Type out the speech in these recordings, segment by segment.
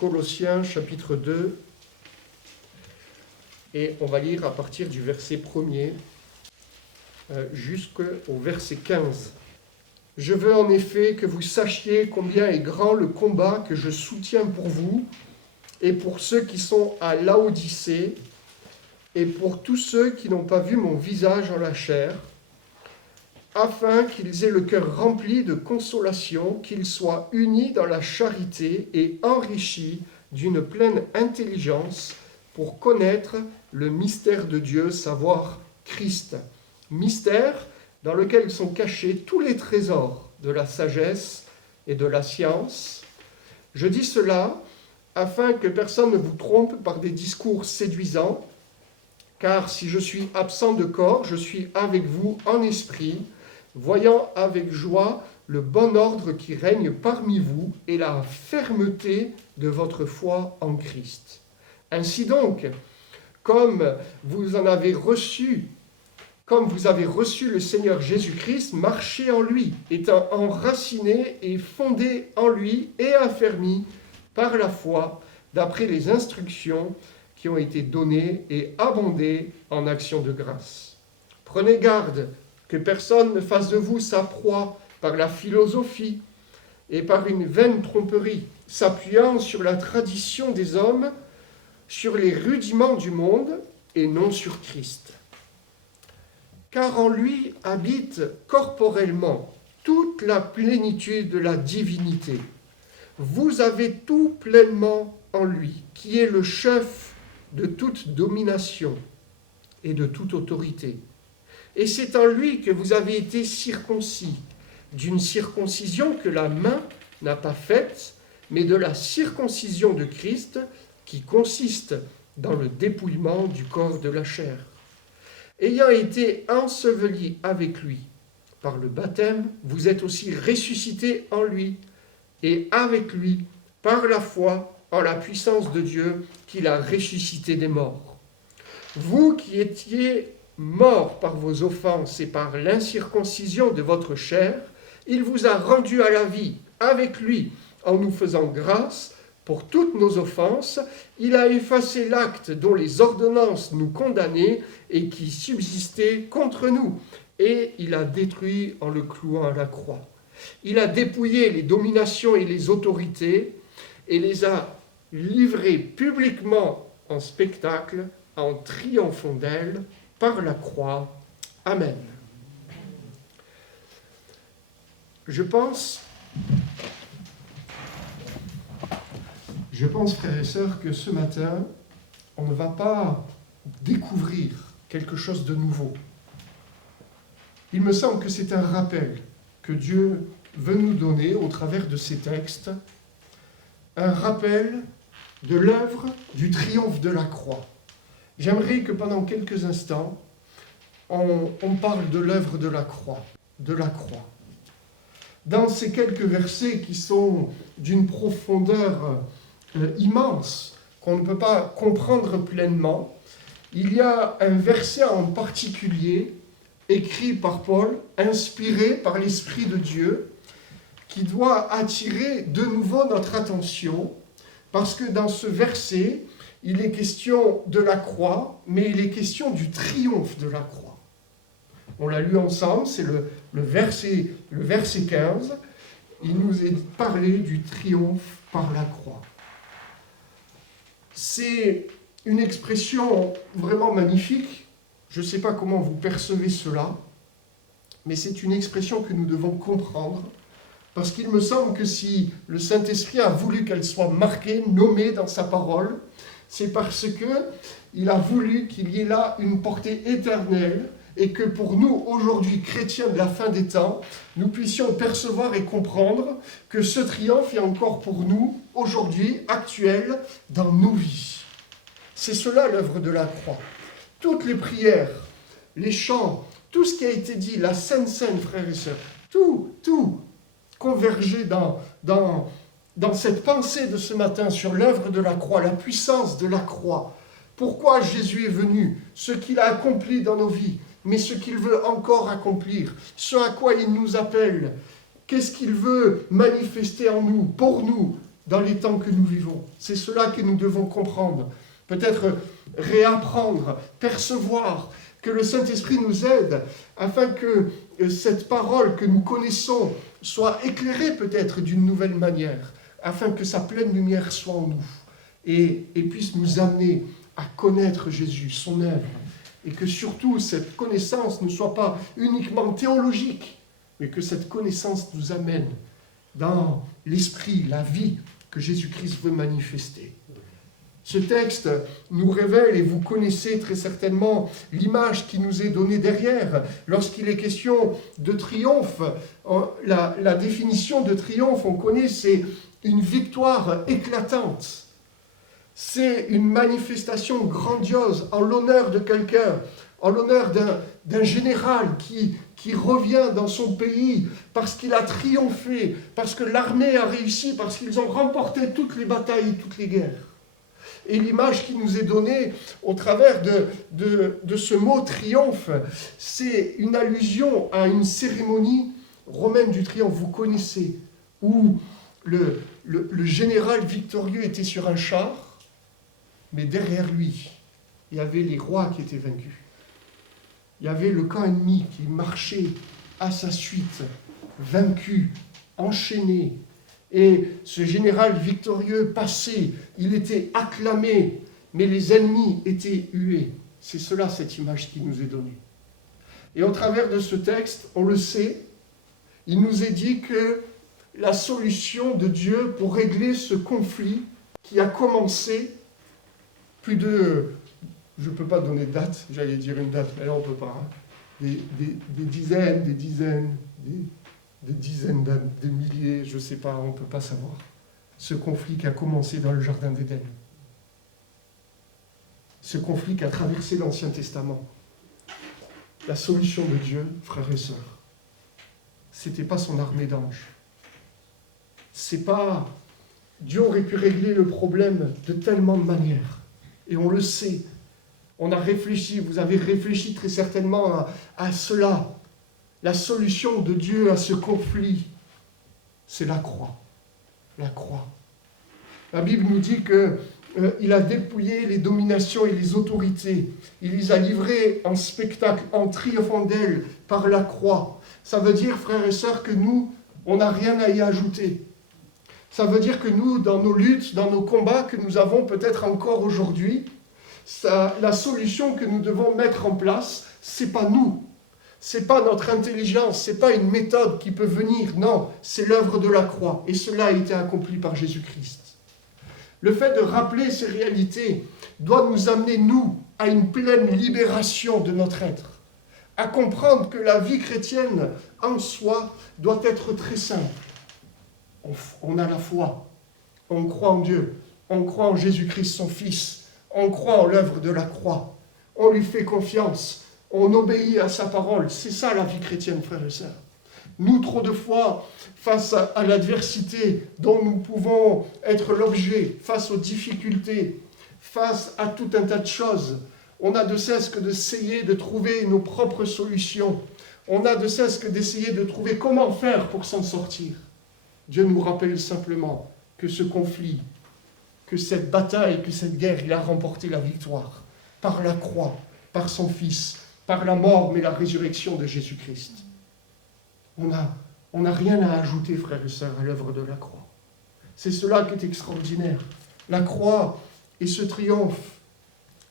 Colossiens chapitre 2 et on va lire à partir du verset 1er jusqu'au verset 15. Je veux en effet que vous sachiez combien est grand le combat que je soutiens pour vous et pour ceux qui sont à Laodicée et pour tous ceux qui n'ont pas vu mon visage en la chair, afin qu'ils aient le cœur rempli de consolation, qu'ils soient unis dans la charité et enrichis d'une pleine intelligence pour connaître le mystère de Dieu, savoir Christ. Mystère dans lequel sont cachés tous les trésors de la sagesse et de la science. Je dis cela afin que personne ne vous trompe par des discours séduisants, car si je suis absent de corps, je suis avec vous en esprit, voyant avec joie le bon ordre qui règne parmi vous et la fermeté de votre foi en Christ. Ainsi donc, comme vous avez reçu le Seigneur Jésus-Christ, marchez en lui, étant enracinés et fondés en lui et affermis par la foi, d'après les instructions qui ont été données et abondez en actions de grâce. Prenez garde que personne ne fasse de vous sa proie par la philosophie et par une vaine tromperie, s'appuyant sur la tradition des hommes, sur les rudiments du monde et non sur Christ. Car en lui habite corporellement toute la plénitude de la divinité. Vous avez tout pleinement en lui, qui est le chef de toute domination et de toute autorité. Et c'est en lui que vous avez été circoncis, d'une circoncision que la main n'a pas faite, mais de la circoncision de Christ, qui consiste dans le dépouillement du corps de la chair. Ayant été ensevelis avec lui par le baptême, vous êtes aussi ressuscités en lui, et avec lui, par la foi, en la puissance de Dieu, qui l'a ressuscité des morts. Vous qui étiez morts par vos offenses et par l'incirconcision de votre chair, il vous a rendus à la vie avec lui, en nous faisant grâce pour toutes nos offenses. Il a effacé l'acte dont les ordonnances nous condamnaient et qui subsistait contre nous, et il a détruit en le clouant à la croix. Il a dépouillé les dominations et les autorités et les a livrées publiquement en spectacle en triomphant d'elles par la croix. Amen. Je pense, frères et sœurs, que ce matin, on ne va pas découvrir quelque chose de nouveau. Il me semble que c'est un rappel que Dieu veut nous donner au travers de ces textes, un rappel de l'œuvre du triomphe de la croix. J'aimerais que pendant quelques instants, on parle de l'œuvre de la croix, Dans ces quelques versets qui sont d'une profondeur immense, qu'on ne peut pas comprendre pleinement, il y a un verset en particulier, écrit par Paul, inspiré par l'Esprit de Dieu, qui doit attirer de nouveau notre attention, parce que dans ce verset, il est question de la croix, mais il est question du triomphe de la croix. On l'a lu ensemble, c'est le verset 15, il nous est parlé du triomphe par la croix. C'est une expression vraiment magnifique. Je ne sais pas comment vous percevez cela, mais c'est une expression que nous devons comprendre, parce qu'il me semble que si le Saint-Esprit a voulu qu'elle soit marquée, nommée dans sa parole, c'est parce qu'il a voulu qu'il y ait là une portée éternelle, et que pour nous, aujourd'hui, chrétiens de la fin des temps, nous puissions percevoir et comprendre que ce triomphe est encore pour nous, aujourd'hui, actuel, dans nos vies. C'est cela l'œuvre de la croix. Toutes les prières, les chants, tout ce qui a été dit, la Sainte Seine, frères et sœurs, tout converger dans cette pensée de ce matin sur l'œuvre de la croix, la puissance de la croix. Pourquoi Jésus est venu, ce qu'il a accompli dans nos vies, mais ce qu'il veut encore accomplir, ce à quoi il nous appelle, qu'est-ce qu'il veut manifester en nous, pour nous, dans les temps que nous vivons. C'est cela que nous devons comprendre, peut-être réapprendre, percevoir, que le Saint-Esprit nous aide afin que cette parole que nous connaissons soit éclairée peut-être d'une nouvelle manière, afin que sa pleine lumière soit en nous et puisse nous amener à connaître Jésus, son œuvre, et que surtout cette connaissance ne soit pas uniquement théologique, mais que cette connaissance nous amène dans l'esprit, la vie que Jésus-Christ veut manifester. Ce texte nous révèle, et vous connaissez très certainement l'image qui nous est donnée derrière, lorsqu'il est question de triomphe. La définition de triomphe, on connaît, c'est une victoire éclatante. C'est une manifestation grandiose en l'honneur de quelqu'un, en l'honneur d'un général qui revient dans son pays parce qu'il a triomphé, parce que l'armée a réussi, parce qu'ils ont remporté toutes les batailles, toutes les guerres. Et l'image qui nous est donnée au travers de ce mot triomphe, c'est une allusion à une cérémonie romaine du triomphe, vous connaissez, où le général victorieux était sur un char, mais derrière lui, il y avait les rois qui étaient vaincus. Il y avait le camp ennemi qui marchait à sa suite, vaincu, enchaîné. Et ce général victorieux passait, il était acclamé, mais les ennemis étaient hués. C'est cela, cette image qui nous est donnée. Et au travers de ce texte, on le sait, il nous est dit que la solution de Dieu pour régler ce conflit qui a commencé plus de, je ne peux pas donner de date, j'allais dire une date, mais là on ne peut pas, hein, des dizaines, des milliers, je ne sais pas, on ne peut pas savoir. Ce conflit qui a commencé dans le Jardin d'Éden. Ce conflit qui a traversé l'Ancien Testament. La solution de Dieu, frères et sœurs, ce n'était pas son armée d'anges. C'est pas... Dieu aurait pu régler le problème de tellement de manières. Et on le sait. On a réfléchi, vous avez réfléchi très certainement à cela. La solution de Dieu à ce conflit, c'est la croix. La croix. La Bible nous dit qu'il a dépouillé les dominations et les autorités. Il les a livrées en spectacle, en triomphant d'elles par la croix. Ça veut dire, frères et sœurs, que nous, on n'a rien à y ajouter. Ça veut dire que nous, dans nos luttes, dans nos combats que nous avons peut-être encore aujourd'hui, la solution que nous devons mettre en place, c'est pas nous. C'est pas notre intelligence, c'est pas une méthode qui peut venir. Non, c'est l'œuvre de la croix. Et cela a été accompli par Jésus-Christ. Le fait de rappeler ces réalités doit nous amener, nous, à une pleine libération de notre être. À comprendre que la vie chrétienne, en soi, doit être très simple. On a la foi, on croit en Dieu, on croit en Jésus-Christ, son Fils, on croit en l'œuvre de la croix, on lui fait confiance, on obéit à sa parole. C'est ça la vie chrétienne, frères et sœurs. Nous, trop de fois, face à l'adversité dont nous pouvons être l'objet, face aux difficultés, face à tout un tas de choses, on n'a de cesse que d'essayer de trouver nos propres solutions. On n'a de cesse que d'essayer de trouver comment faire pour s'en sortir. Dieu nous rappelle simplement que ce conflit, que cette bataille, que cette guerre, il a remporté la victoire par la croix, par son Fils, par la mort, mais la résurrection de Jésus-Christ. On n'a rien à ajouter, frères et sœurs, à l'œuvre de la croix. C'est cela qui est extraordinaire. La croix et ce triomphe.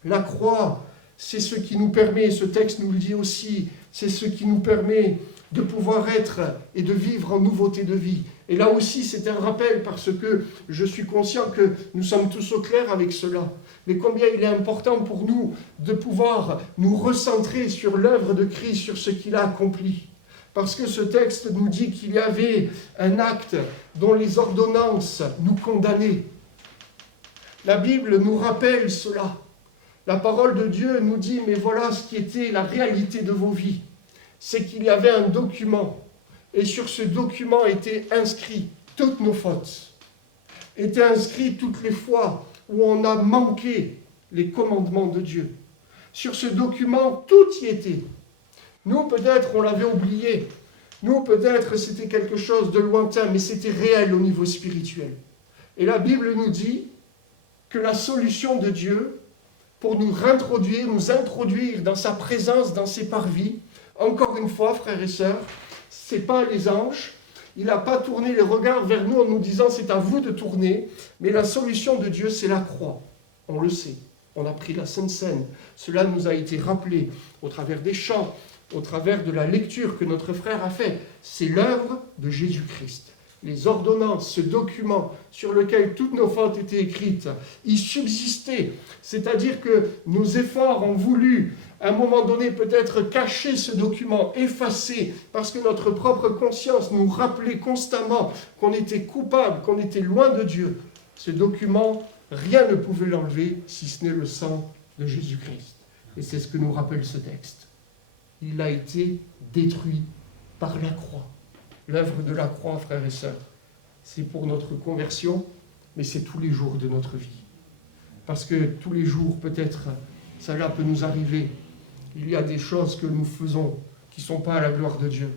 La croix, c'est ce qui nous permet, ce texte nous le dit aussi, c'est ce qui nous permet de pouvoir être et de vivre en nouveauté de vie. Et là aussi, c'est un rappel parce que je suis conscient que nous sommes tous au clair avec cela. Mais combien il est important pour nous de pouvoir nous recentrer sur l'œuvre de Christ, sur ce qu'il a accompli. Parce que ce texte nous dit qu'il y avait un acte dont les ordonnances nous condamnaient. La Bible nous rappelle cela. La parole de Dieu nous dit, mais voilà ce qui était la réalité de vos vies. C'est qu'il y avait un document, et sur ce document étaient inscrits toutes nos fautes, étaient inscrits toutes les fois où on a manqué les commandements de Dieu. Sur ce document, tout y était. Nous, peut-être, on l'avait oublié. Nous, peut-être, c'était quelque chose de lointain, mais c'était réel au niveau spirituel. Et la Bible nous dit que la solution de Dieu pour nous réintroduire, nous introduire dans sa présence, dans ses parvis, encore une fois, frères et sœurs, ce n'est pas les anges. Il n'a pas tourné les regards vers nous en nous disant « c'est à vous de tourner », mais la solution de Dieu, c'est la croix. On le sait. On a pris la Sainte Seine. Cela nous a été rappelé au travers des chants, au travers de la lecture que notre frère a fait. C'est l'œuvre de Jésus-Christ. Les ordonnances, ce document sur lequel toutes nos fautes étaient écrites, y subsistaient. C'est-à-dire que nos efforts ont voulu, à un moment donné, peut-être cacher ce document, effacer, parce que notre propre conscience nous rappelait constamment qu'on était coupable, qu'on était loin de Dieu. Ce document, rien ne pouvait l'enlever, si ce n'est le sang de Jésus-Christ. Et c'est ce que nous rappelle ce texte. Il a été détruit par la croix. L'œuvre de la croix, frères et sœurs, c'est pour notre conversion, mais c'est tous les jours de notre vie. Parce que tous les jours, peut-être, cela peut nous arriver. Il y a des choses que nous faisons qui ne sont pas à la gloire de Dieu.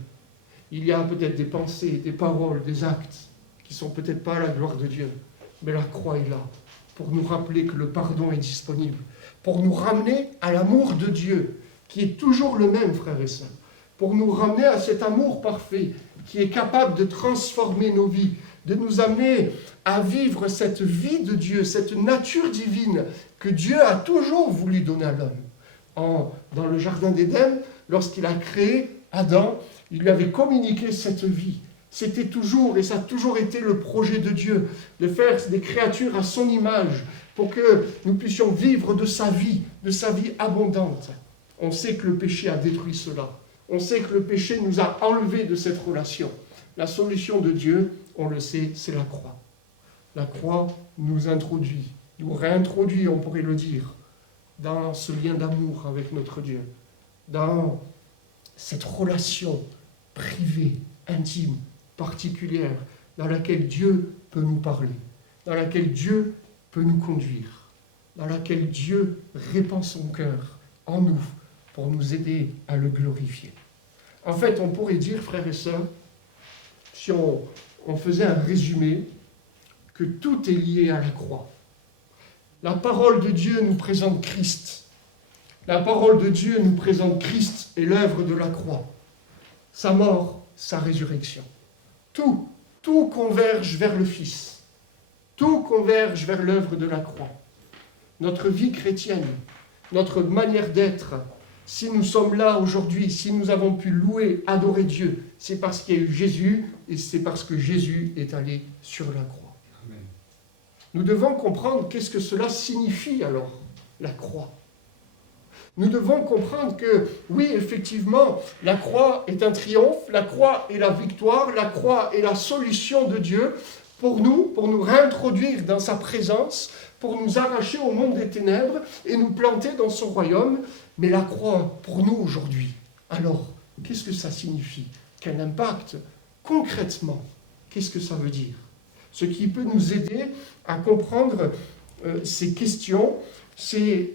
Il y a peut-être des pensées, des paroles, des actes qui ne sont peut-être pas à la gloire de Dieu. Mais la croix est là pour nous rappeler que le pardon est disponible, pour nous ramener à l'amour de Dieu, qui est toujours le même, frères et sœurs, pour nous ramener à cet amour parfait, qui est capable de transformer nos vies, de nous amener à vivre cette vie de Dieu, cette nature divine que Dieu a toujours voulu donner à l'homme. Dans le jardin d'Éden, lorsqu'il a créé Adam, il lui avait communiqué cette vie. C'était toujours, et ça a toujours été le projet de Dieu, de faire des créatures à son image, pour que nous puissions vivre de sa vie abondante. On sait que le péché a détruit cela. On sait que le péché nous a enlevés de cette relation. La solution de Dieu, on le sait, c'est la croix. La croix nous introduit, nous réintroduit, on pourrait le dire, dans ce lien d'amour avec notre Dieu, dans cette relation privée, intime, particulière, dans laquelle Dieu peut nous parler, dans laquelle Dieu peut nous conduire, dans laquelle Dieu répand son cœur en nous pour nous aider à le glorifier. En fait, on pourrait dire, frères et sœurs, si on faisait un résumé, que tout est lié à la croix. La parole de Dieu nous présente Christ. La parole de Dieu nous présente Christ et l'œuvre de la croix. Sa mort, sa résurrection. Tout converge vers le Fils. Tout converge vers l'œuvre de la croix. Notre vie chrétienne, notre manière d'être, si nous sommes là aujourd'hui, si nous avons pu louer, adorer Dieu, c'est parce qu'il y a eu Jésus et c'est parce que Jésus est allé sur la croix. Amen. Nous devons comprendre qu'est-ce que cela signifie alors, la croix. Nous devons comprendre que, oui, effectivement, la croix est un triomphe, la croix est la victoire, la croix est la solution de Dieu pour nous réintroduire dans sa présence, pour nous arracher au monde des ténèbres et nous planter dans son royaume. Mais la croix, pour nous aujourd'hui, alors, qu'est-ce que ça signifie? Quel impact? Concrètement, qu'est-ce que ça veut dire? Ce qui peut nous aider à comprendre ces questions, c'est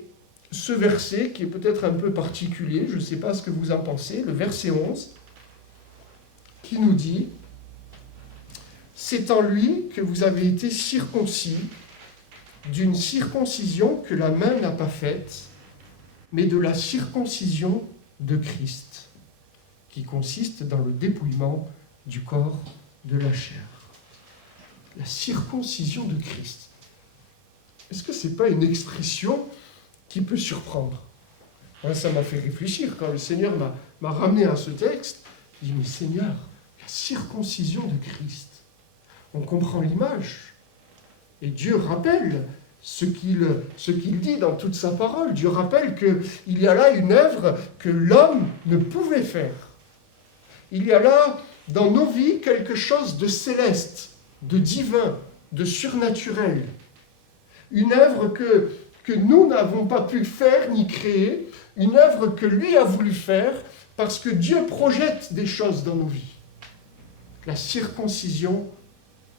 ce verset qui est peut-être un peu particulier, je ne sais pas ce que vous en pensez, le verset 11, qui nous dit « C'est en lui que vous avez été circoncis, d'une circoncision que la main n'a pas faite, mais de la circoncision de Christ, qui consiste dans le dépouillement du corps de la chair. » La circoncision de Christ. Est-ce que ce n'est pas une expression qui peut surprendre? Moi, ça m'a fait réfléchir quand le Seigneur m'a ramené à ce texte. Je dis, mais Seigneur, la circoncision de Christ. On comprend l'image. Et Dieu rappelle ce qu'il dit dans toute sa parole. Dieu rappelle qu'il y a là une œuvre que l'homme ne pouvait faire. Il y a là, dans nos vies, quelque chose de céleste, de divin, de surnaturel. Une œuvre que nous n'avons pas pu faire ni créer, une œuvre que lui a voulu faire parce que Dieu projette des choses dans nos vies. La circoncision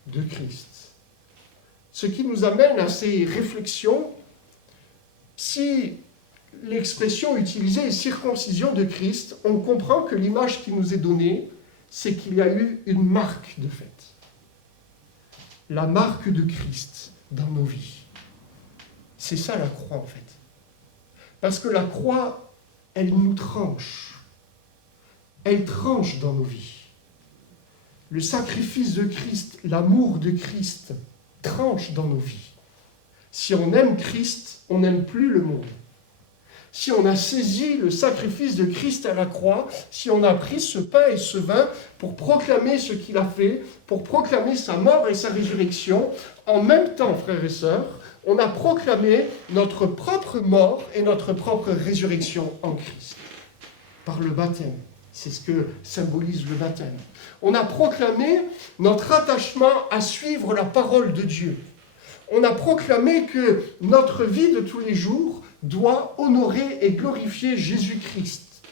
de Christ. Ce qui nous amène à ces réflexions, si l'expression utilisée est circoncision de Christ, on comprend que l'image qui nous est donnée, c'est qu'il y a eu une marque de fait. la marque de Christ dans nos vies. C'est ça la croix en fait. Parce que la croix, elle nous tranche. Elle tranche dans nos vies. Le sacrifice de Christ, l'amour de Christ tranche dans nos vies. Si on aime Christ, on n'aime plus le monde. Si on a saisi le sacrifice de Christ à la croix, si on a pris ce pain et ce vin pour proclamer ce qu'il a fait, pour proclamer sa mort et sa résurrection, en même temps, frères et sœurs, on a proclamé notre propre mort et notre propre résurrection en Christ, par le baptême. C'est ce que symbolise le baptême. On a proclamé notre attachement à suivre la parole de Dieu. On a proclamé que notre vie de tous les jours doit honorer et glorifier Jésus-Christ,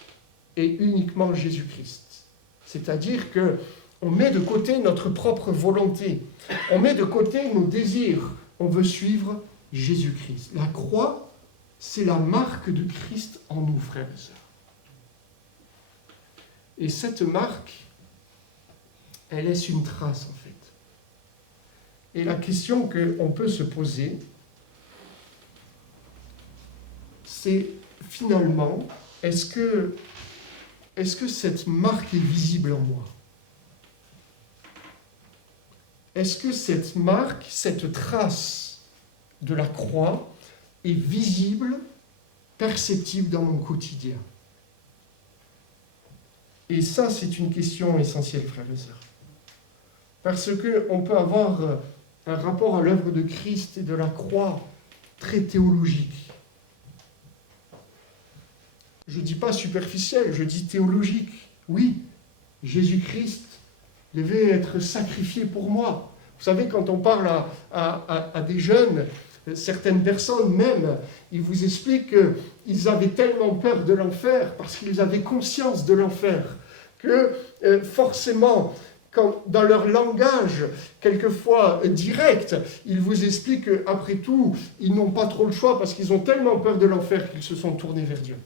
et uniquement Jésus-Christ. C'est-à-dire qu'on met de côté notre propre volonté, on met de côté nos désirs, on veut suivre Jésus-Christ. La croix, c'est la marque de Christ en nous, frères et sœurs. Et cette marque, elle laisse une trace, en fait. Et la question qu'on peut se poser, c'est finalement, est-ce que cette marque est visible en moi? Est-ce que cette marque, cette trace de la croix est visible, perceptible dans mon quotidien? Et ça, c'est une question essentielle, frères et sœurs. Parce qu'on peut avoir un rapport à l'œuvre de Christ et de la croix très théologique. Je ne dis pas superficiel, je dis théologique. Oui, Jésus-Christ devait être sacrifié pour moi. Vous savez, quand on parle à des jeunes, certaines personnes même, ils vous expliquent qu'ils avaient tellement peur de l'enfer, parce qu'ils avaient conscience de l'enfer, que forcément, dans leur langage, quelquefois direct, ils vous expliquent qu'après tout, ils n'ont pas trop le choix, parce qu'ils ont tellement peur de l'enfer qu'ils se sont tournés vers Dieu.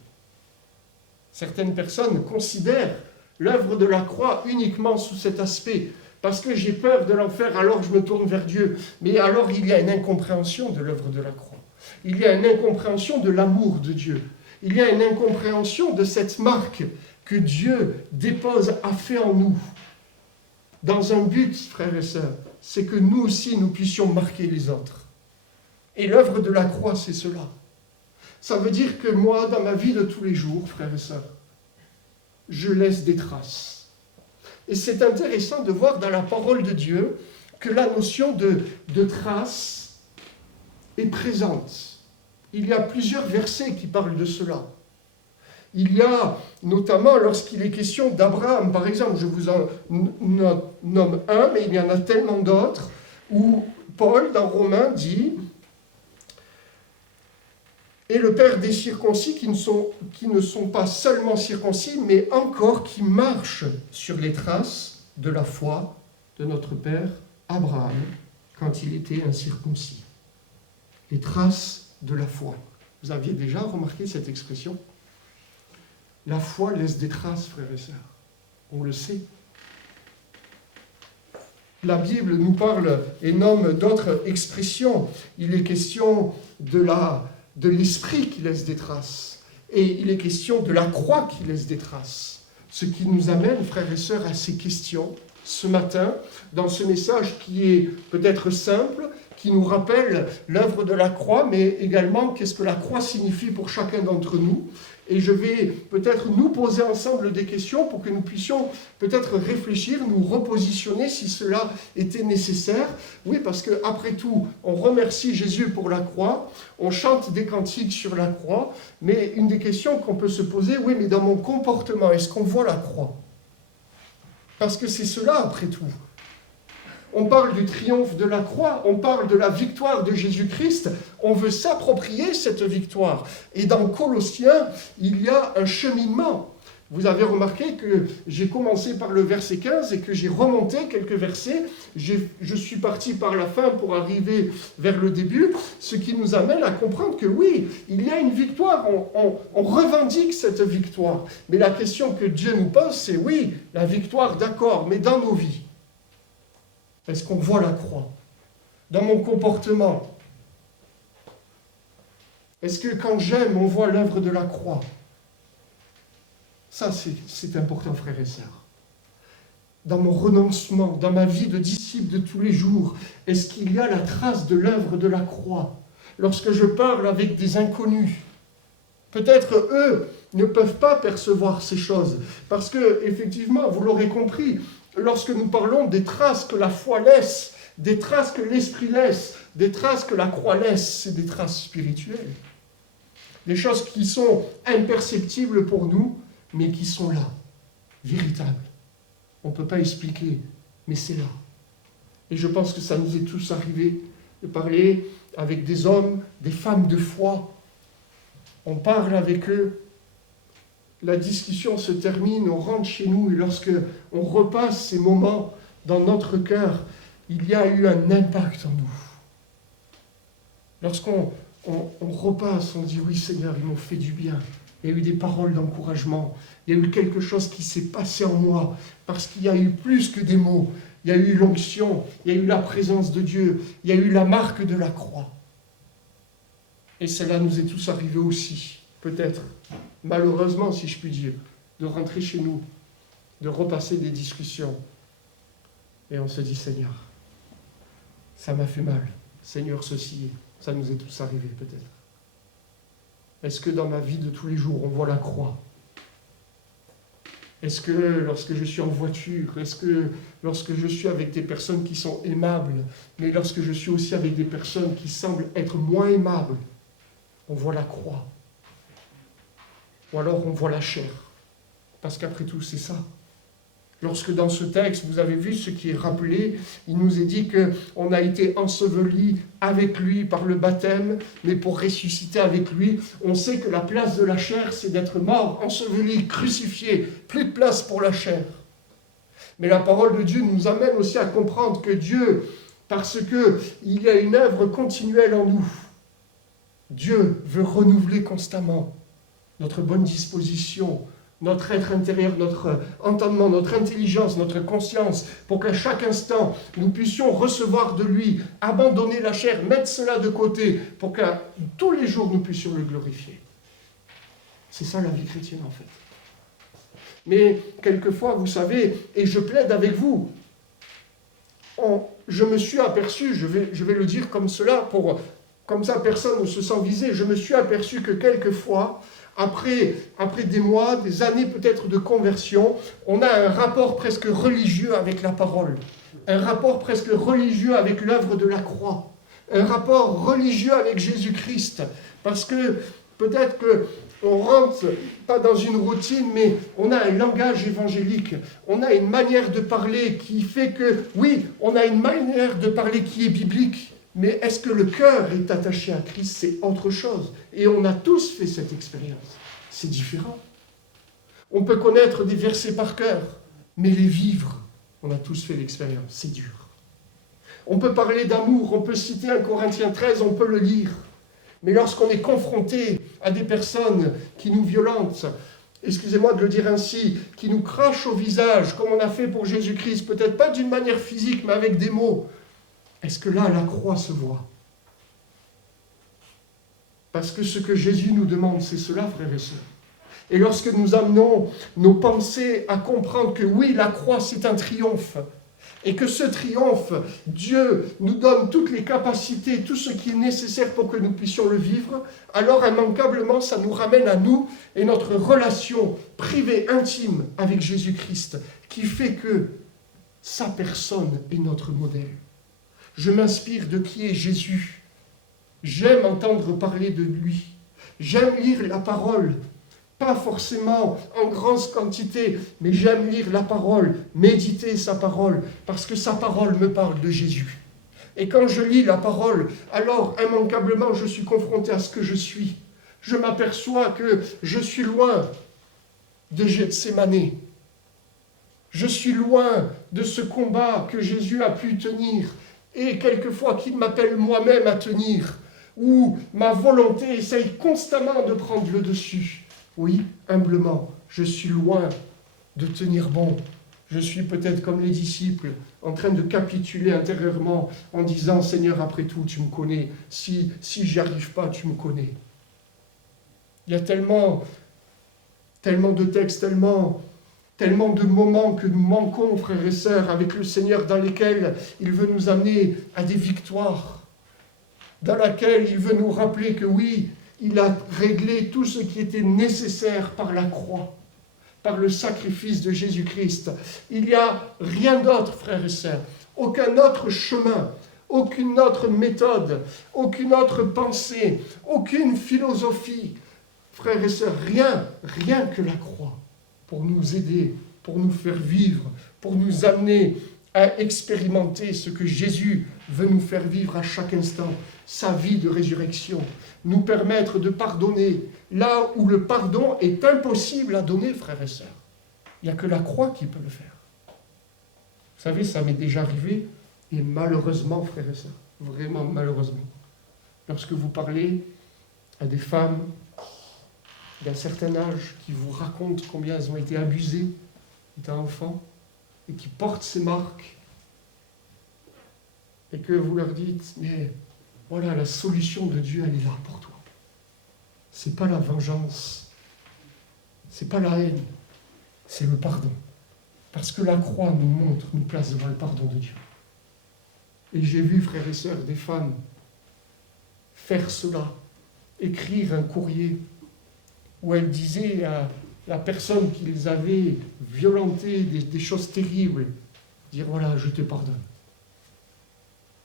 Certaines personnes considèrent l'œuvre de la croix uniquement sous cet aspect. Parce que j'ai peur de l'enfer, alors je me tourne vers Dieu. Mais alors il y a une incompréhension de l'œuvre de la croix. Il y a une incompréhension de l'amour de Dieu. Il y a une incompréhension de cette marque que Dieu dépose, a fait en nous. Dans un but, frères et sœurs, c'est que nous aussi, nous puissions marquer les autres. Et l'œuvre de la croix, c'est cela. Ça veut dire que moi, dans ma vie de tous les jours, frères et sœurs, je laisse des traces. Et c'est intéressant de voir dans la parole de Dieu que la notion de trace est présente. Il y a plusieurs versets qui parlent de cela. Il y a notamment lorsqu'il est question d'Abraham, par exemple, je vous en nomme un, mais il y en a tellement d'autres, où Paul, dans Romains, dit « Et le Père des circoncis qui ne sont pas seulement circoncis, mais encore qui marchent sur les traces de la foi de notre Père Abraham, quand il était incirconcis. » Les traces de la foi. Vous aviez déjà remarqué cette expression? La foi laisse des traces, frères et sœurs. On le sait. La Bible nous parle et nomme d'autres expressions. Il est question de l'esprit qui laisse des traces. Et il est question de la croix qui laisse des traces. Ce qui nous amène, frères et sœurs, à ces questions ce matin, dans ce message qui est peut-être simple, qui nous rappelle l'œuvre de la croix, mais également qu'est-ce que la croix signifie pour chacun d'entre nous. Et je vais peut-être nous poser ensemble des questions pour que nous puissions peut-être réfléchir, nous repositionner si cela était nécessaire. Oui, parce qu'après tout, on remercie Jésus pour la croix, on chante des cantiques sur la croix, mais une des questions qu'on peut se poser, oui, mais dans mon comportement, est-ce qu'on voit la croix? Parce que c'est cela, après tout. On parle du triomphe de la croix, on parle de la victoire de Jésus-Christ, on veut s'approprier cette victoire. Et dans Colossiens, il y a un cheminement. Vous avez remarqué que j'ai commencé par le verset 15 et que j'ai remonté quelques versets. Je suis parti par la fin pour arriver vers le début, ce qui nous amène à comprendre que oui, il y a une victoire, on revendique cette victoire. Mais la question que Dieu nous pose, c'est oui, la victoire, d'accord, mais dans nos vies, est-ce qu'on voit la croix? dans mon comportement? Est-ce que quand j'aime, on voit l'œuvre de la croix? Ça, c'est important, frères et sœurs. Dans mon renoncement, dans ma vie de disciple de tous les jours, est-ce qu'il y a la trace de l'œuvre de la croix? Lorsque je parle avec des inconnus, peut-être eux ne peuvent pas percevoir ces choses, parce que, effectivement, vous l'aurez compris, lorsque nous parlons des traces que la foi laisse, des traces que l'esprit laisse, des traces que la croix laisse, c'est des traces spirituelles. Des choses qui sont imperceptibles pour nous, mais qui sont là, véritables. On ne peut pas expliquer, mais c'est là. Et je pense que ça nous est tous arrivé de parler avec des hommes, des femmes de foi. On parle avec eux, la discussion se termine, on rentre chez nous, et lorsque on repasse ces moments dans notre cœur, il y a eu un impact en nous. Lorsqu'on repasse, on dit « Oui Seigneur, ils m'ont fait du bien ». Il y a eu des paroles d'encouragement. Il y a eu quelque chose qui s'est passé en moi, parce qu'il y a eu plus que des mots. Il y a eu l'onction, il y a eu la présence de Dieu, il y a eu la marque de la croix. Et cela nous est tous arrivé aussi, peut-être, malheureusement si je puis dire, de rentrer chez nous, de repasser des discussions. Et on se dit, Seigneur, ça m'a fait mal. Seigneur, ceci, ça nous est tous arrivé peut-être. Est-ce que dans ma vie de tous les jours, on voit la croix? Est-ce que lorsque je suis en voiture, est-ce que lorsque je suis avec des personnes qui sont aimables, mais lorsque je suis aussi avec des personnes qui semblent être moins aimables, on voit la croix? Ou alors on voit la chair? Parce qu'après tout, c'est ça. Lorsque dans ce texte, vous avez vu ce qui est rappelé, il nous est dit qu'on a été ensevelis avec lui par le baptême, mais pour ressusciter avec lui, on sait que la place de la chair, c'est d'être mort, enseveli, crucifié, plus de place pour la chair. Mais la parole de Dieu nous amène aussi à comprendre que Dieu, parce qu'il y a une œuvre continuelle en nous, Dieu veut renouveler constamment notre bonne disposition, notre être intérieur, notre entendement, notre intelligence, notre conscience, pour qu'à chaque instant, nous puissions recevoir de lui, abandonner la chair, mettre cela de côté, pour qu'à tous les jours, nous puissions le glorifier. C'est ça la vie chrétienne, en fait. Mais quelquefois, vous savez, et je plaide avec vous, je me suis aperçu, je vais le dire comme cela, comme ça personne ne se sent visé, je me suis aperçu que quelquefois, après des mois, des années peut-être de conversion, on a un rapport presque religieux avec la parole, un rapport presque religieux avec l'œuvre de la croix, un rapport religieux avec Jésus-Christ, parce que peut-être qu'on ne rentre pas dans une routine, mais on a un langage évangélique, on a une manière de parler qui fait que, oui, on a une manière de parler qui est biblique, mais est-ce que le cœur est attaché à Christ? C'est autre chose. Et on a tous fait cette expérience. C'est différent. On peut connaître des versets par cœur, mais les vivre, on a tous fait l'expérience. C'est dur. On peut parler d'amour, on peut citer 1 Corinthiens 13, on peut le lire. Mais lorsqu'on est confronté à des personnes qui nous violentent, excusez-moi de le dire ainsi, qui nous crachent au visage, comme on a fait pour Jésus-Christ, peut-être pas d'une manière physique, mais avec des mots, est-ce que là, la croix se voit? Parce que ce que Jésus nous demande, c'est cela, frères et sœurs. Et lorsque nous amenons nos pensées à comprendre que oui, la croix, c'est un triomphe, et que ce triomphe, Dieu nous donne toutes les capacités, tout ce qui est nécessaire pour que nous puissions le vivre, alors immanquablement, ça nous ramène à nous et notre relation privée, intime avec Jésus-Christ, qui fait que sa personne est notre modèle. Je m'inspire de qui est Jésus. J'aime entendre parler de lui. J'aime lire la parole. Pas forcément en grande quantité, mais j'aime lire la parole, méditer sa parole, parce que sa parole me parle de Jésus. Et quand je lis la parole, alors immanquablement je suis confronté à ce que je suis. Je m'aperçois que je suis loin de Gethsémane. Je suis loin de ce combat que Jésus a pu tenir, et quelquefois qu'il m'appelle moi-même à tenir, où ma volonté essaye constamment de prendre le dessus. Oui, humblement, je suis loin de tenir bon. Je suis peut-être comme les disciples, en train de capituler intérieurement en disant « Seigneur, après tout, tu me connais. Si j'y arrive pas, tu me connais. » Il y a tellement de textes, tellement de moments que nous manquons, frères et sœurs, avec le Seigneur, dans lesquels il veut nous amener à des victoires, dans lesquels il veut nous rappeler que oui, il a réglé tout ce qui était nécessaire par la croix, par le sacrifice de Jésus-Christ. Il n'y a rien d'autre, frères et sœurs, aucun autre chemin, aucune autre méthode, aucune autre pensée, aucune philosophie. Frères et sœurs, rien que la croix pour nous aider, pour nous faire vivre, pour nous amener à expérimenter ce que Jésus veut nous faire vivre à chaque instant, sa vie de résurrection, nous permettre de pardonner là où le pardon est impossible à donner, frères et sœurs. Il n'y a que la croix qui peut le faire. Vous savez, ça m'est déjà arrivé, et malheureusement, frères et sœurs, vraiment malheureusement, lorsque vous parlez à des femmes d'un certain âge qui vous racontent combien elles ont été abusées étant enfants et qui portent ces marques, et que vous leur dites, mais voilà, la solution de Dieu, elle est là pour toi. C'est pas la vengeance, c'est pas la haine, c'est le pardon. Parce que la croix nous place devant le pardon de Dieu. Et j'ai vu, frères et sœurs, des femmes faire cela, écrire un courrier où elles disaient à la personne qui les avait violentées, des choses terribles, dire voilà, je te pardonne.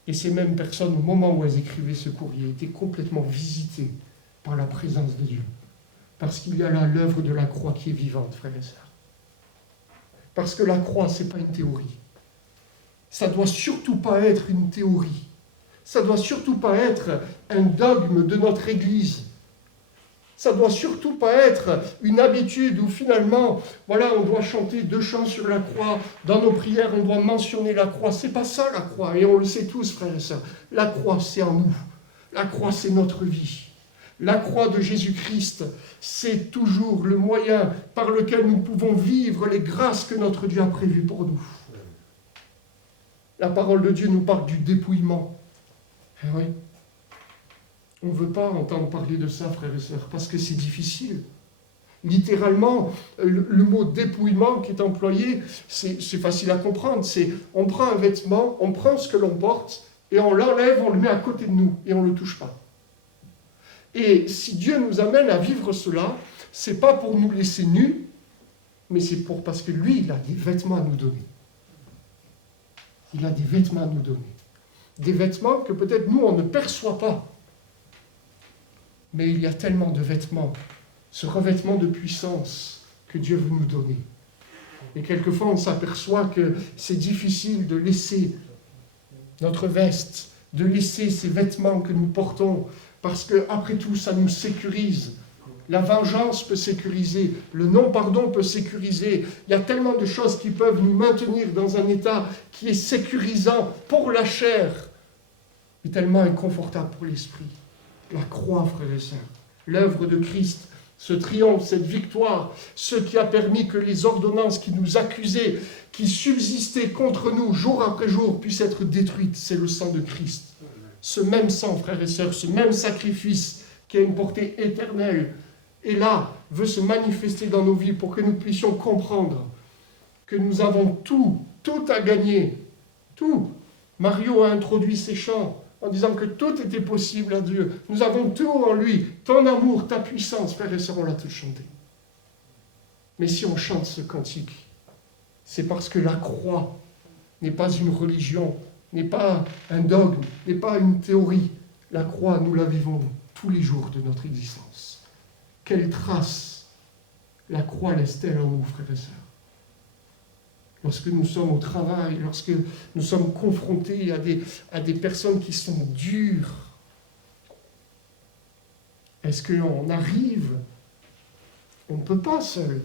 Et ces mêmes personnes, au moment où elles écrivaient ce courrier, étaient complètement visitées par la présence de Dieu. Parce qu'il y a là l'œuvre de la croix qui est vivante, frères et sœurs. Parce que la croix, ce n'est pas une théorie. Ça ne doit surtout pas être une théorie. Ça ne doit surtout pas être un dogme de notre Église. Ça ne doit surtout pas être une habitude où finalement, voilà, on doit chanter 2 chants sur la croix. Dans nos prières, on doit mentionner la croix. C'est pas ça la croix, et on le sait tous, frères et sœurs. La croix, c'est en nous. La croix, c'est notre vie. La croix de Jésus-Christ, c'est toujours le moyen par lequel nous pouvons vivre les grâces que notre Dieu a prévues pour nous. La parole de Dieu nous parle du dépouillement. Eh oui. On ne veut pas entendre parler de ça, frères et sœurs, parce que c'est difficile. Littéralement, le mot dépouillement qui est employé, c'est facile à comprendre. C'est on prend un vêtement, on prend ce que l'on porte, et on l'enlève, on le met à côté de nous, et on ne le touche pas. Et si Dieu nous amène à vivre cela, ce n'est pas pour nous laisser nus, mais c'est parce que lui, il a des vêtements à nous donner. Il a des vêtements à nous donner. Des vêtements que peut-être nous, on ne perçoit pas. Mais il y a tellement de vêtements, ce revêtement de puissance que Dieu veut nous donner. Et quelquefois, on s'aperçoit que c'est difficile de laisser notre veste, de laisser ces vêtements que nous portons, parce que après tout, ça nous sécurise. La vengeance peut sécuriser, le non-pardon peut sécuriser. Il y a tellement de choses qui peuvent nous maintenir dans un état qui est sécurisant pour la chair, et tellement inconfortable pour l'esprit. La croix, frères et sœurs, l'œuvre de Christ, ce triomphe, cette victoire, ce qui a permis que les ordonnances qui nous accusaient, qui subsistaient contre nous jour après jour, puissent être détruites, c'est le sang de Christ. Ce même sang, frères et sœurs, ce même sacrifice qui a une portée éternelle, et là, veut se manifester dans nos vies pour que nous puissions comprendre que nous avons tout à gagner, tout. Mario a introduit ces chants en disant que tout était possible à Dieu. Nous avons tout en lui, ton amour, ta puissance, frères et sœurs, on l'a tous chanté. Mais si on chante ce cantique, c'est parce que la croix n'est pas une religion, n'est pas un dogme, n'est pas une théorie. La croix, nous la vivons tous les jours de notre existence. Quelle trace la croix laisse-t-elle en nous, frères et sœurs? Lorsque nous sommes au travail, lorsque nous sommes confrontés à des personnes qui sont dures, est-ce qu'on arrive? On ne peut pas seul.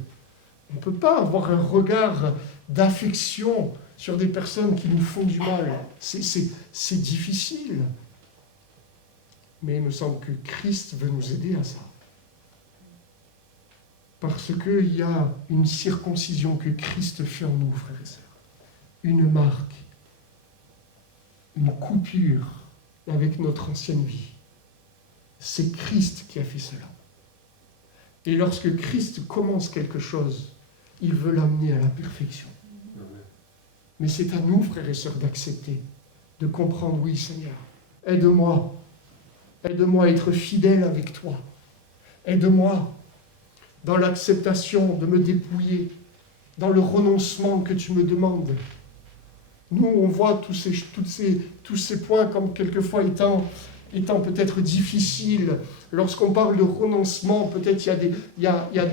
On ne peut pas avoir un regard d'affection sur des personnes qui nous font du mal. C'est difficile. Mais il me semble que Christ veut nous aider à ça. Parce qu'il y a une circoncision que Christ fait en nous, frères et sœurs. Une marque, une coupure avec notre ancienne vie. C'est Christ qui a fait cela. Et lorsque Christ commence quelque chose, il veut l'amener à la perfection. Mais c'est à nous, frères et sœurs, d'accepter, de comprendre, oui Seigneur, aide-moi à être fidèle avec toi. Aide-moi dans l'acceptation de me dépouiller, dans le renoncement que tu me demandes. Nous, on voit tous ces points comme quelquefois étant peut-être difficiles. Lorsqu'on parle de renoncement, peut-être il y a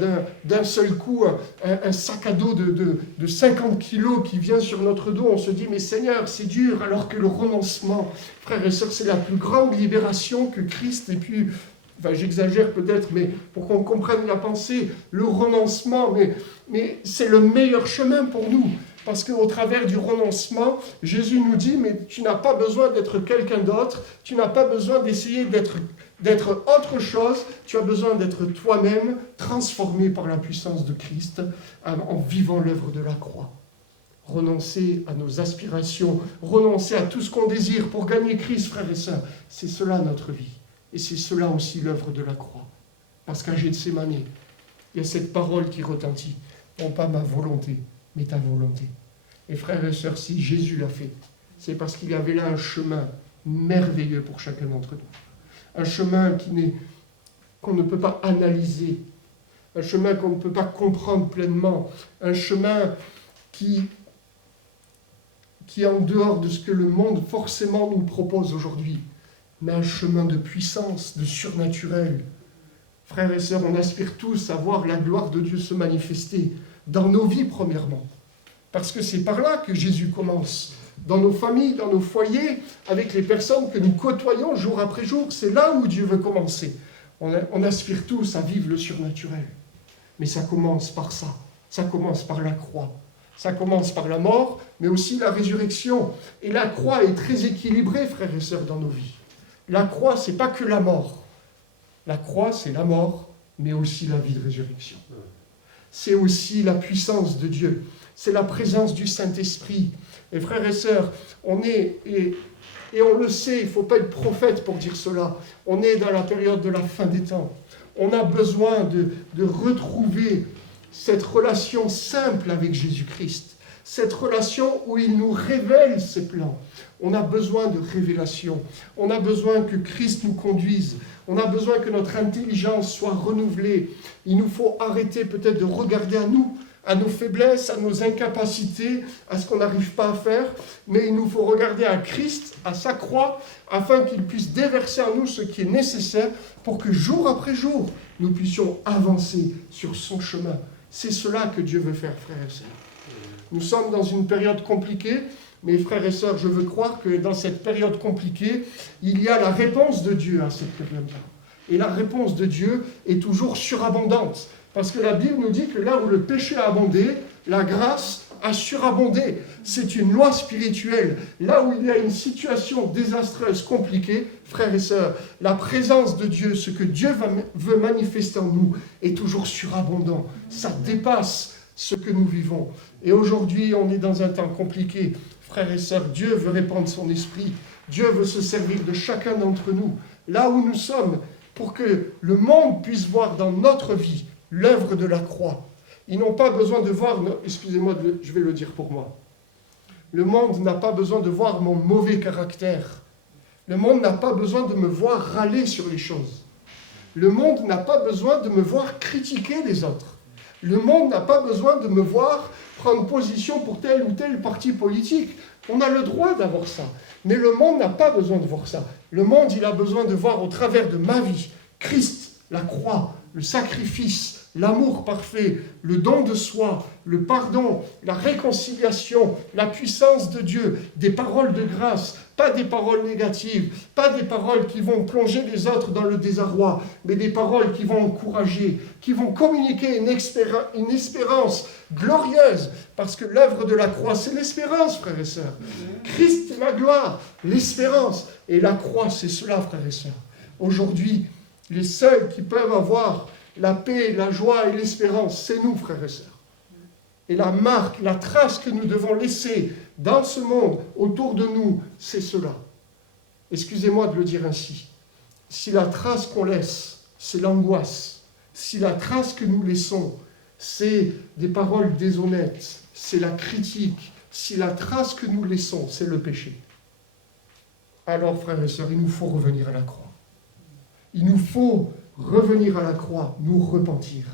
d'un seul coup un sac à dos de 50 kilos qui vient sur notre dos. On se dit, mais Seigneur, c'est dur, alors que le renoncement, frères et sœurs, c'est la plus grande libération que Christ ait pu... Enfin, j'exagère peut-être, mais pour qu'on comprenne la pensée, le renoncement, mais c'est le meilleur chemin pour nous. Parce qu'au travers du renoncement, Jésus nous dit, mais tu n'as pas besoin d'être quelqu'un d'autre, tu n'as pas besoin d'essayer d'être autre chose, tu as besoin d'être toi-même transformé par la puissance de Christ en vivant l'œuvre de la croix. Renoncer à nos aspirations, renoncer à tout ce qu'on désire pour gagner Christ, frères et sœurs, c'est cela notre vie. Et c'est cela aussi l'œuvre de la croix. Parce qu'à Gethsémani, il y a cette parole qui retentit. Non pas ma volonté, mais ta volonté. Et frères et sœurs, si Jésus l'a fait, c'est parce qu'il y avait là un chemin merveilleux pour chacun d'entre nous. Un chemin qu'on ne peut pas analyser. Un chemin qu'on ne peut pas comprendre pleinement. Un chemin qui est en dehors de ce que le monde forcément nous propose aujourd'hui. Mais un chemin de puissance, de surnaturel. Frères et sœurs, on aspire tous à voir la gloire de Dieu se manifester dans nos vies premièrement. Parce que c'est par là que Jésus commence. Dans nos familles, dans nos foyers, avec les personnes que nous côtoyons jour après jour, c'est là où Dieu veut commencer. On aspire tous à vivre le surnaturel. Mais ça commence par ça. Ça commence par la croix. Ça commence par la mort, mais aussi la résurrection. Et la croix est très équilibrée, frères et sœurs, dans nos vies. La croix, ce n'est pas que la mort. La croix, c'est la mort, mais aussi la vie de résurrection. C'est aussi la puissance de Dieu. C'est la présence du Saint-Esprit. Et frères et sœurs, on est, et on le sait, il ne faut pas être prophète pour dire cela, on est dans la période de la fin des temps. On a besoin de retrouver cette relation simple avec Jésus-Christ. Cette relation où il nous révèle ses plans. On a besoin de révélation. On a besoin que Christ nous conduise. On a besoin que notre intelligence soit renouvelée. Il nous faut arrêter peut-être de regarder à nous, à nos faiblesses, à nos incapacités, à ce qu'on n'arrive pas à faire. Mais il nous faut regarder à Christ, à sa croix, afin qu'il puisse déverser en nous ce qui est nécessaire pour que jour après jour, nous puissions avancer sur son chemin. C'est cela que Dieu veut faire, frères et sœurs. Nous sommes dans une période compliquée, mais frères et sœurs, je veux croire que dans cette période compliquée, il y a la réponse de Dieu à cette période-là. Et la réponse de Dieu est toujours surabondante. Parce que la Bible nous dit que là où le péché a abondé, la grâce a surabondé. C'est une loi spirituelle. Là où il y a une situation désastreuse, compliquée, frères et sœurs, la présence de Dieu, ce que Dieu veut manifester en nous, est toujours surabondant. Ça dépasse ce que nous vivons. Et aujourd'hui, on est dans un temps compliqué. Frères et sœurs, Dieu veut répandre son esprit. Dieu veut se servir de chacun d'entre nous, là où nous sommes, pour que le monde puisse voir dans notre vie l'œuvre de la croix. Ils n'ont pas besoin de voir, excusez-moi, je vais le dire pour moi. Le monde n'a pas besoin de voir mon mauvais caractère. Le monde n'a pas besoin de me voir râler sur les choses. Le monde n'a pas besoin de me voir critiquer les autres. Le monde n'a pas besoin de me voir prendre position pour tel ou tel parti politique. On a le droit d'avoir ça. Mais le monde n'a pas besoin de voir ça. Le monde, il a besoin de voir au travers de ma vie, Christ, la croix, le sacrifice, l'amour parfait, le don de soi, le pardon, la réconciliation, la puissance de Dieu, des paroles de grâce, pas des paroles négatives, pas des paroles qui vont plonger les autres dans le désarroi, mais des paroles qui vont encourager, qui vont communiquer une espérance glorieuse, parce que l'œuvre de la croix, c'est l'espérance, frères et sœurs. Christ est la gloire, l'espérance, et la croix, c'est cela, frères et sœurs. Aujourd'hui, les seuls qui peuvent avoir la paix, la joie et l'espérance, c'est nous, frères et sœurs. Et la marque, la trace que nous devons laisser dans ce monde, autour de nous, c'est cela. Excusez-moi de le dire ainsi. Si la trace qu'on laisse, c'est l'angoisse, si la trace que nous laissons, c'est des paroles déshonnêtes, c'est la critique, si la trace que nous laissons, c'est le péché, alors, frères et sœurs, il nous faut revenir à la croix. Il nous faut revenir à la croix, nous repentir.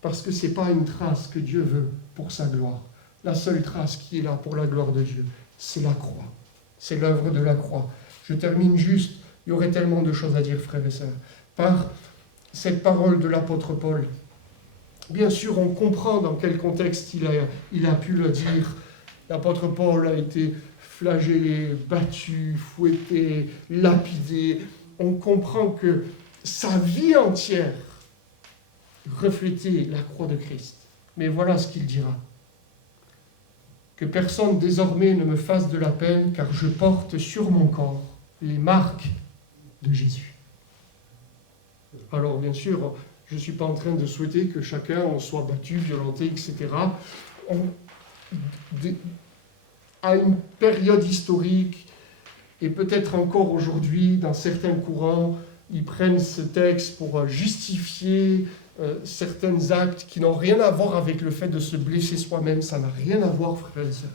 Parce que ce n'est pas une trace que Dieu veut pour sa gloire. La seule trace qui est là pour la gloire de Dieu, c'est la croix. C'est l'œuvre de la croix. Je termine juste, il y aurait tellement de choses à dire, frères et sœurs, par cette parole de l'apôtre Paul. Bien sûr, on comprend dans quel contexte il a pu le dire. L'apôtre Paul a été flagellé, battu, fouetté, lapidé. On comprend que sa vie entière reflétait la croix de Christ. Mais voilà ce qu'il dira. Que personne désormais ne me fasse de la peine, car je porte sur mon corps les marques de Jésus. Alors bien sûr, je ne suis pas en train de souhaiter que chacun en soit battu, violenté, etc. À une période historique, et peut-être encore aujourd'hui, dans certains courants, ils prennent ce texte pour justifier certains actes qui n'ont rien à voir avec le fait de se blesser soi-même. Ça n'a rien à voir, frères et sœurs.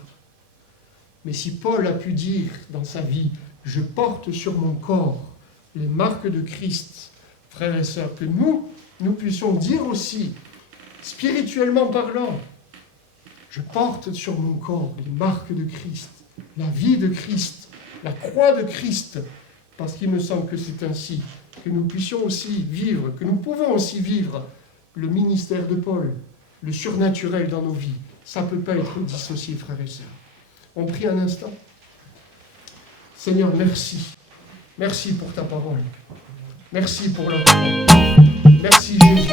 Mais si Paul a pu dire dans sa vie, je porte sur mon corps les marques de Christ, frères et sœurs, que nous puissions dire aussi, spirituellement parlant, je porte sur mon corps les marques de Christ, la vie de Christ, la croix de Christ, parce qu'il me semble que c'est ainsi que nous puissions aussi vivre, que nous pouvons aussi vivre le ministère de Paul, le surnaturel dans nos vies. Ça ne peut pas être dissocié, frères et sœurs. On prie un instant. Seigneur, merci. Merci pour ta parole. Merci pour la croix. Merci Jésus.